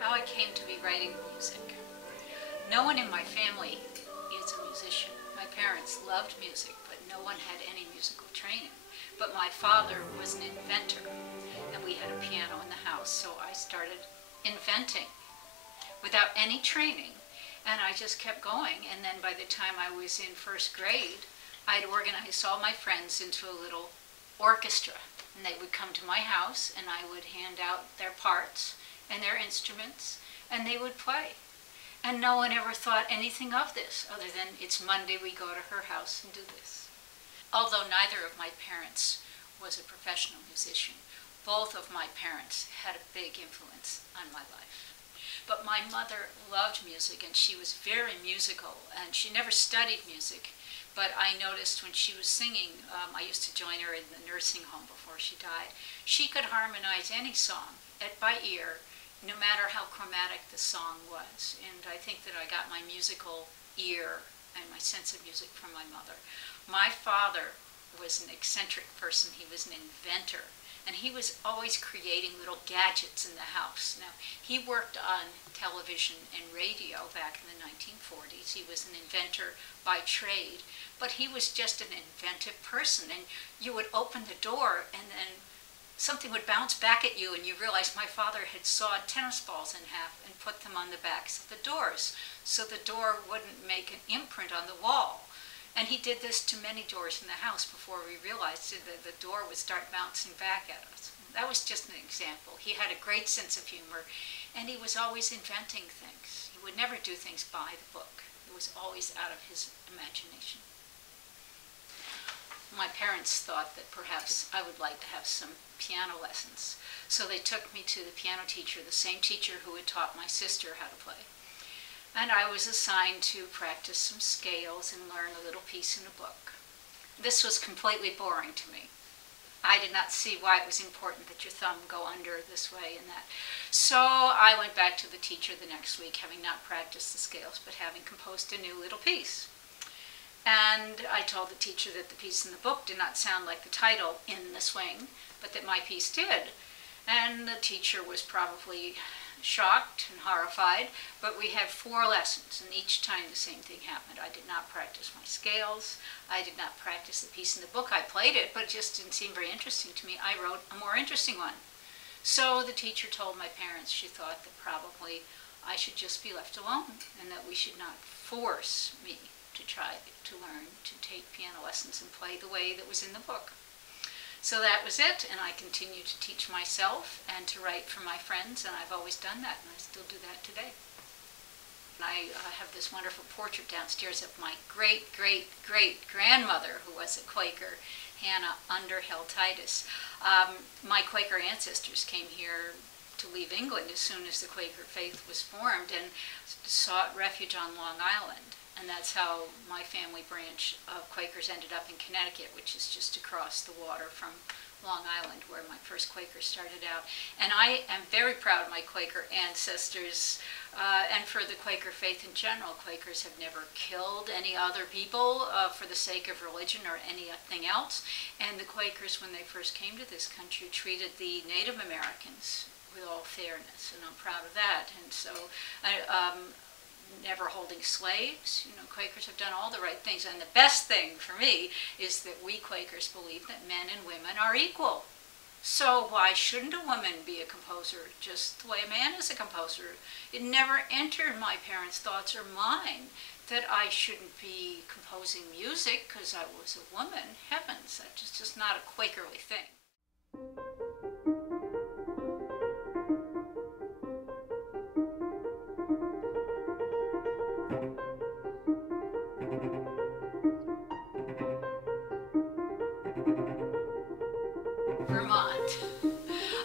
How I came to be writing music. No one in my family is a musician. My parents loved music, but no one had any musical training. But my father was an inventor, and we had a piano in the house, so I started inventing without any training, and I just kept going. And then by the time I was in first grade, I'd organized all my friends into a little orchestra, and they would come to my house, and I would hand out their parts and their instruments, and they would play. And no one ever thought anything of this, other than it's Monday, we go to her house and do this. Although neither of my parents was a professional musician, both of my parents had a big influence on my life. But my mother loved music, and she was very musical, and she never studied music. But I noticed when she was singing, I used to join her in the nursing home before she died, she could harmonize any song by ear, no matter how chromatic the song was. And I think that I got my musical ear and my sense of music from my mother. My father was an eccentric person. He was an inventor, and he was always creating little gadgets in the house. Now, he worked on television and radio back in the 1940s. He was an inventor by trade, but he was just an inventive person. And you would open the door, and then something would bounce back at you, and you realized my father had sawed tennis balls in half and put them on the backs of the doors, so the door wouldn't make an imprint on the wall. And he did this to many doors in the house before we realized that the door would start bouncing back at us. That was just an example. He had a great sense of humor, and he was always inventing things. He would never do things by the book. It was always out of his imagination. My parents thought that perhaps I would like to have some piano lessons. So they took me to the piano teacher, the same teacher who had taught my sister how to play. And I was assigned to practice some scales and learn a little piece in a book. This was completely boring to me. I did not see why it was important that your thumb go under this way and that. So I went back to the teacher the next week, having not practiced the scales, but having composed a new little piece. And I told the teacher that the piece in the book did not sound like the title, In the Swing, but that my piece did. And the teacher was probably shocked and horrified, but we had 4 lessons, and each time the same thing happened. I did not practice my scales. I did not practice the piece in the book. I played it, but it just didn't seem very interesting to me. I wrote a more interesting one. So the teacher told my parents she thought that probably I should just be left alone, and that we should not force me to try to learn to take piano lessons and play the way that was in the book. So that was it, and I continued to teach myself and to write for my friends, and I've always done that, and I still do that today. And I have this wonderful portrait downstairs of my great-great-great-grandmother, who was a Quaker, Hannah Underhill Titus. My Quaker ancestors came here to leave England as soon as the Quaker faith was formed and sought refuge on Long Island. And that's how my family branch of Quakers ended up in Connecticut, which is just across the water from Long Island, where my first Quakers started out. And I am very proud of my Quaker ancestors, and for the Quaker faith in general. Quakers have never killed any other people for the sake of religion or anything else. And the Quakers, when they first came to this country, treated the Native Americans with all fairness, and I'm proud of that. And so, never holding slaves. You know, Quakers have done all the right things, and the best thing for me is that we Quakers believe that men and women are equal. So why shouldn't a woman be a composer just the way a man is a composer? It never entered my parents' thoughts or mine that I shouldn't be composing music because I was a woman. Heavens, that's just not a Quakerly thing. Vermont.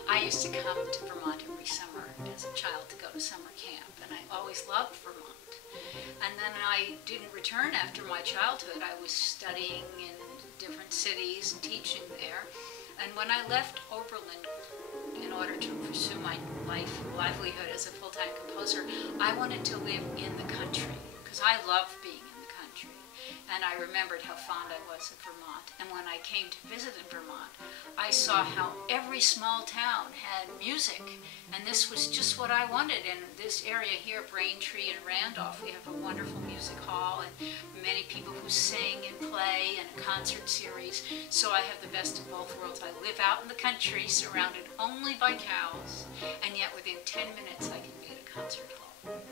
I used to come to Vermont every summer as a child to go to summer camp, and I always loved Vermont. And then I didn't return after my childhood. I was studying in different cities and teaching there. And when I left Oberlin in order to pursue my livelihood as a full-time composer, I wanted to live in the country because I love being in the country. And I remembered how fond I was of Vermont. And when I came to visit in Vermont, I saw how every small town had music. And this was just what I wanted. In this area here, Braintree and Randolph, we have a wonderful music hall and many people who sing and play and a concert series. So I have the best of both worlds. I live out in the country, surrounded only by cows, and yet within 10 minutes I can be at a concert hall.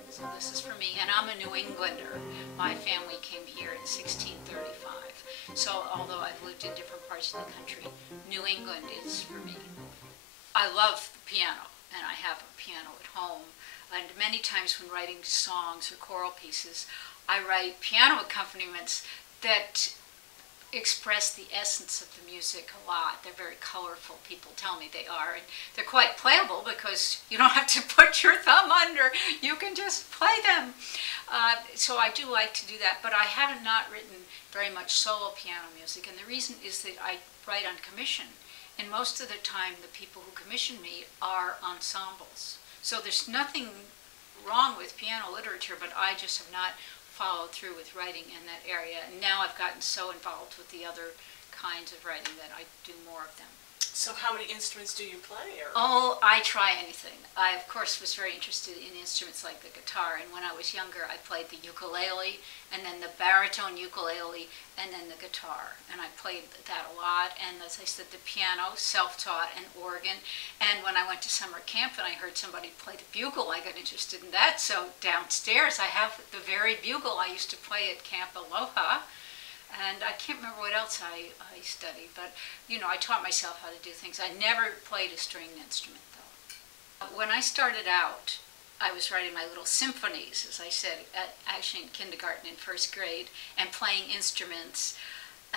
So this is for me, and I'm a New Englander. My family came here in 1635. So although I've lived in different parts of the country, New England is for me. I love the piano, and I have a piano at home. And many times when writing songs or choral pieces, I write piano accompaniments that express the essence of the music a lot. They're very colorful, people tell me they are, and they're quite playable because you don't have to put your thumb under, you can just play them. So I do like to do that, but I have not written very much solo piano music, and the reason is that I write on commission, and most of the time the people who commission me are ensembles. So there's nothing wrong with piano literature, but I just have not followed through with writing in that area. And now I've gotten so involved with the other kinds of writing that I do more of them. So how many instruments do you play? Or? Oh, I try anything. I, of course, was very interested in instruments like the guitar, and when I was younger, I played the ukulele, and then the baritone ukulele, and then the guitar. And I played that a lot, and as I said, the piano, self-taught, and organ. And when I went to summer camp and I heard somebody play the bugle, I got interested in that. So downstairs, I have the very bugle I used to play at Camp Aloha. And I can't remember what else I studied, but, you know, I taught myself how to do things. I never played a stringed instrument, though. When I started out, I was writing my little symphonies, as I said, actually in kindergarten and first grade, and playing instruments.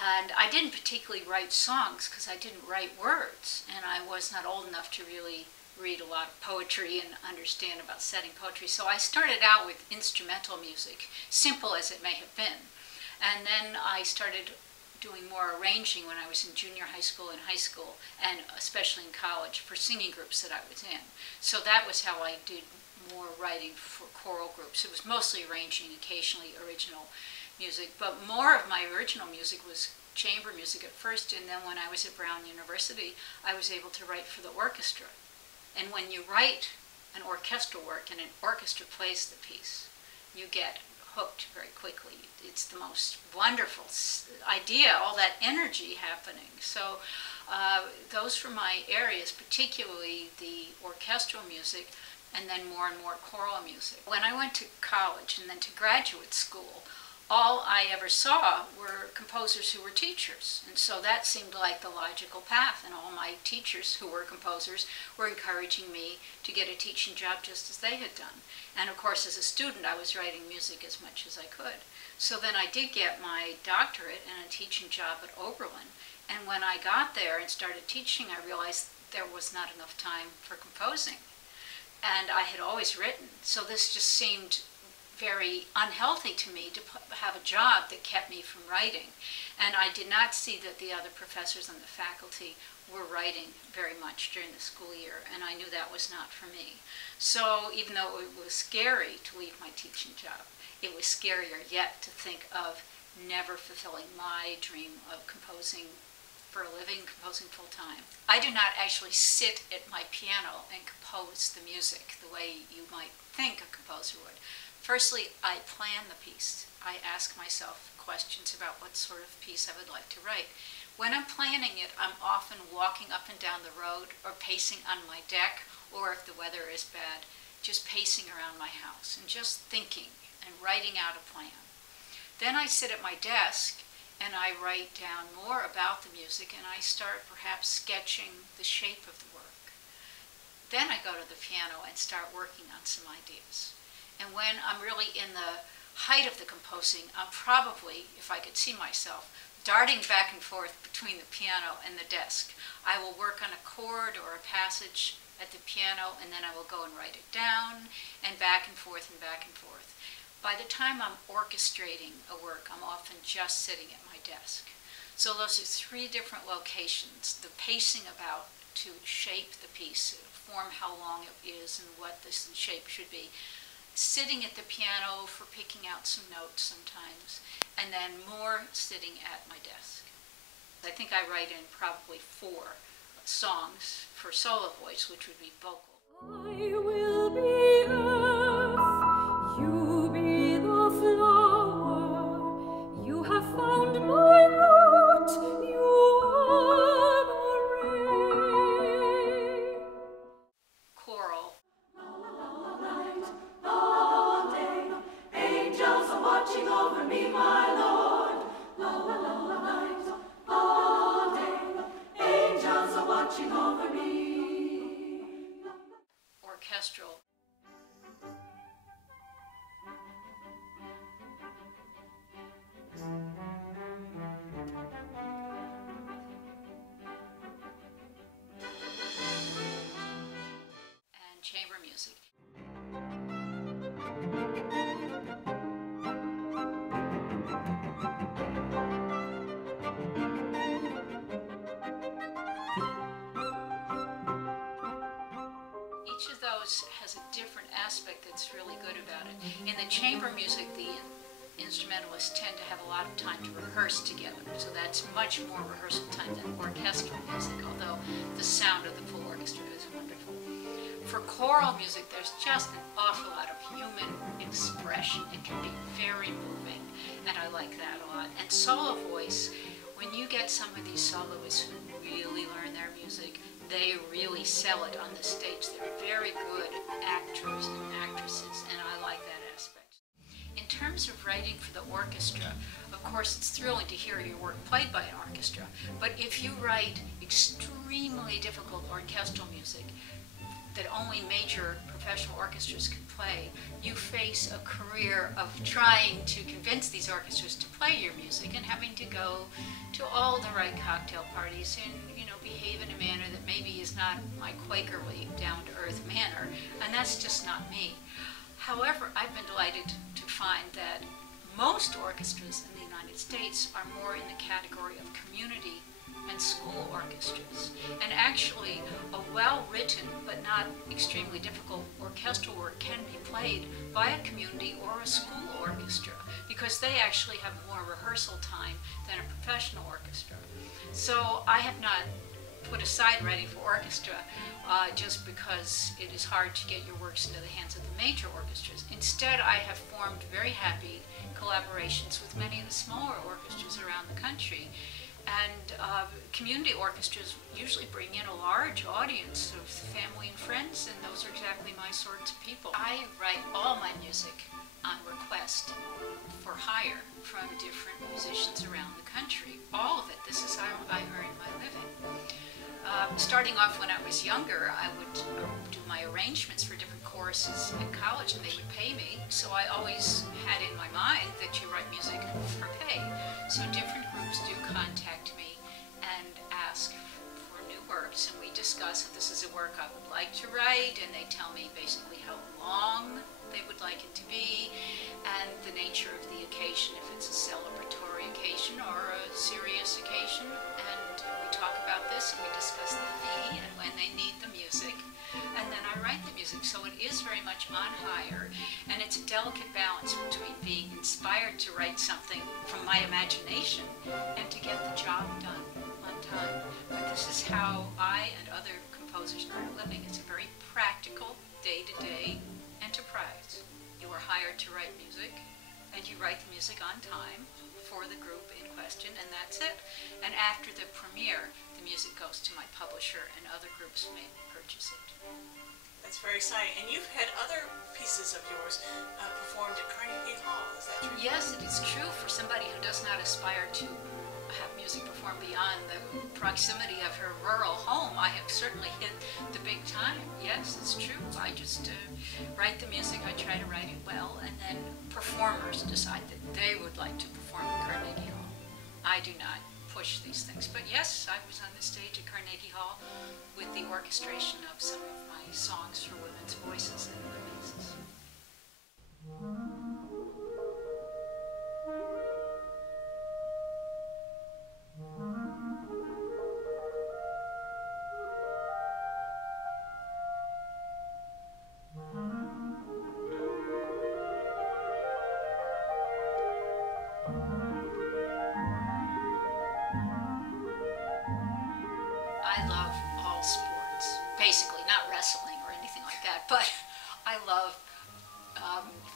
And I didn't particularly write songs because I didn't write words, and I was not old enough to really read a lot of poetry and understand about setting poetry. So I started out with instrumental music, simple as it may have been. And then I started doing more arranging when I was in junior high school and high school, and especially in college for singing groups that I was in. So that was how I did more writing for choral groups. It was mostly arranging, occasionally original music, but more of my original music was chamber music at first, and then when I was at Brown University, I was able to write for the orchestra. And when you write an orchestral work and an orchestra plays the piece, you get hooked very quickly. It's the most wonderful idea, all that energy happening. So those were my areas, particularly the orchestral music, and then more and more choral music. When I went to college and then to graduate school, all I ever saw were composers who were teachers. And so that seemed like the logical path. And all my teachers who were composers were encouraging me to get a teaching job just as they had done. And of course, as a student, I was writing music as much as I could. So then I did get my doctorate and a teaching job at Oberlin. And when I got there and started teaching, I realized there was not enough time for composing. And I had always written. So this just seemed very unhealthy to me to have a job that kept me from writing. And I did not see that the other professors on the faculty were writing very much during the school year, and I knew that was not for me. So even though it was scary to leave my teaching job, it was scarier yet to think of never fulfilling my dream of composing for a living, composing full-time. I do not actually sit at my piano and compose the music the way you might think a composer would. Firstly, I plan the piece. I ask myself questions about what sort of piece I would like to write. When I'm planning it, I'm often walking up and down the road or pacing on my deck, or if the weather is bad, just pacing around my house and just thinking and writing out a plan. Then I sit at my desk and I write down more about the music, and I start perhaps sketching the shape of the work. Then I go to the piano and start working on some ideas. And when I'm really in the height of the composing, I'm probably, if I could see myself, darting back and forth between the piano and the desk. I will work on a chord or a passage at the piano, and then I will go and write it down, and back and forth and back and forth. By the time I'm orchestrating a work, I'm often just sitting at my desk. So those are three different locations. The pacing about to shape the piece, form how long it is and what this shape should be. sitting at the piano for picking out some notes sometimes, and then more sitting at my desk. I think I write in probably 4 songs for solo voice, which would be vocal. I will be earth, you be the flower, you have found my root, you are the rain. Choral. All day, angels are watching over me, my Lord. Night, all day, angels are watching over me. Orchestral. And chamber music. Each of those has a different aspect that's really good about it. In the chamber music, the instrumentalists tend to have a lot of time to rehearse together, so that's much more rehearsal time than orchestral music, although the sound of the full orchestra is wonderful. For choral music, there's just an awful lot of human expression. It can be very moving, and I like that a lot. And solo voice, when you get some of these soloists who really learn their music, they really sell it on the stage. They're very good actors and actresses, and I like that aspect. In terms of writing for the orchestra, of course it's thrilling to hear your work played by an orchestra, but if you write extremely difficult orchestral music that only major professional orchestras can play, you face a career of trying to convince these orchestras to play your music and having to go to all the right cocktail parties and, behave in a manner that maybe is not my Quakerly down-to-earth manner, and that's just not me. However, I've been delighted to find that most orchestras in the United States are more in the category of community and school orchestras. And actually, a well-written but not extremely difficult orchestral work can be played by a community or a school orchestra because they actually have more rehearsal time than a professional orchestra. So I have not put aside writing for orchestra just because it is hard to get your works into the hands of the major orchestras. Instead, I have formed very happy collaborations with many of the smaller orchestras around the country. And community orchestras usually bring in a large audience of family and friends, and those are exactly my sorts of people. I write all my music on request for hire from different musicians around the country. All of it. This is how I earn my living. Starting off when I was younger, I would do my arrangements for different choruses at college, and they would pay me. So I always had in my mind that you write music for pay. So different groups do contact me and ask for new works, and we discuss if this is a work I would like to write, and they tell me basically how long they would like it to be, and the nature of the occasion, if it's a celebratory occasion or a serious occasion, and we talk about this and we discuss the fee and when they need the music, and then I write the music. So it is very much on hire, and it's a delicate balance between being inspired to write something from my imagination and to get the job done on time. But this is how I and other composers earn a living. It's a very practical, day-to-day enterprise. You are hired to write music, and you write the music on time for the group in question, and that's it. And after the premiere, the music goes to my publisher, and other groups may purchase it. That's very exciting. And you've had other pieces of yours performed at Carnegie Hall, is that true? Yes, it is true. For somebody who does not aspire to have music performed beyond the proximity of her rural home, I have certainly hit the big time. Yes, it's true. I just write the music, I try to write it well, and then performers decide that they would like to perform at Carnegie Hall. I do not push these things. But yes, I was on the stage at Carnegie Hall with the orchestration of some of my songs for women's voices and releases. I love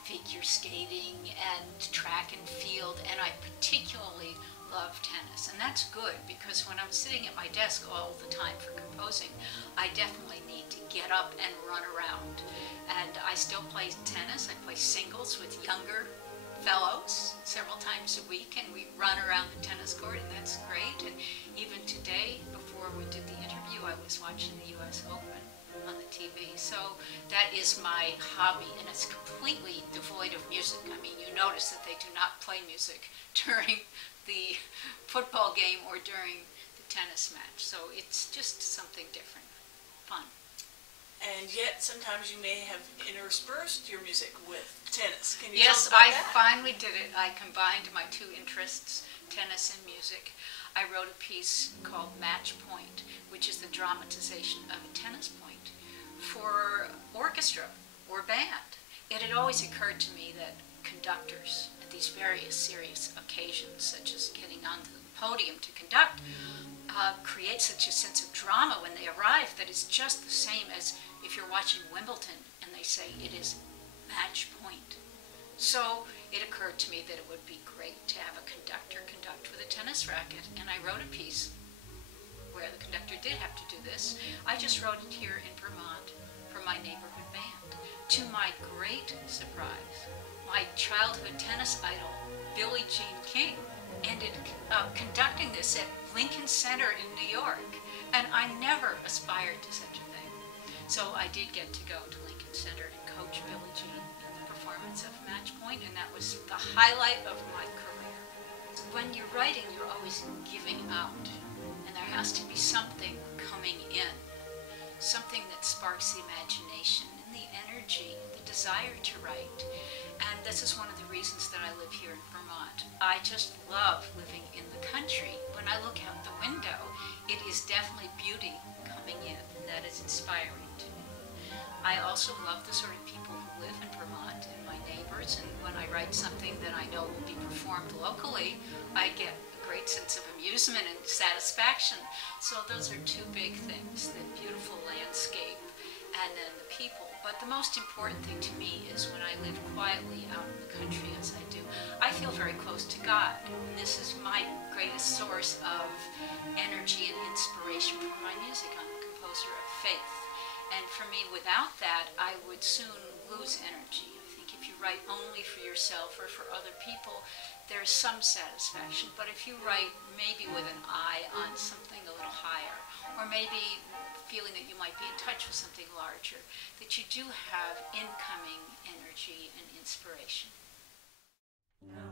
figure skating and track and field, and I particularly love tennis. And that's good because when I'm sitting at my desk all the time for composing, I definitely need to get up and run around. And I still play tennis. I play singles with younger fellows several times a week, and we run around the tennis court, and that's great. And even today, before we did the interview, I was watching the US Open on the TV. So that is my hobby, and it's completely devoid of music. I mean, you notice that they do not play music during the football game or during the tennis match. So it's just something different, fun. And yet, sometimes you may have interspersed your music with tennis. Can you Yes, tell us about I that? finally did it. I combined my two interests, tennis and music. I wrote a piece called Match Point, which is the dramatization of a tennis point for orchestra or band. It had always occurred to me that conductors at these various serious occasions, such as getting onto the podium to conduct, create such a sense of drama when they arrive that is just the same as if you're watching Wimbledon and they say it is match point. So it occurred to me that it would be great to have a conductor conduct with a tennis racket, and I wrote a piece where the conductor did have to do this. I just wrote it here in Vermont for my neighborhood band. To my great surprise, my childhood tennis idol, Billie Jean King, ended up conducting this at Lincoln Center in New York, and I never aspired to such a thing. So I did get to go to Lincoln Center and coach Billie Jean in the performance of Match Point, and that was the highlight of my career. When you're writing, you're always giving out, and there has to be something coming in, something that sparks the imagination and the energy, the desire to write. And this is one of the reasons that I live here in Vermont. I just love living in the country. When I look out the window, it is definitely beauty coming in, and that is inspiring to me. I also love the sort of people who live in Vermont and my neighbors, and when I write something that I know will be performed locally, I get a great sense of amusement and satisfaction. So those are two big things, the beautiful landscape and then the people. But the most important thing to me is when I live quietly out in the country as I do, I feel very close to God. And this is my greatest source of energy and inspiration for my music. I'm a composer of faith. And for me, without that, I would soon lose energy. I think if you write only for yourself or for other people, there's some satisfaction. But if you write maybe with an eye on something a little higher, or maybe feeling that you might be in touch with something larger, that you do have incoming energy and inspiration. No.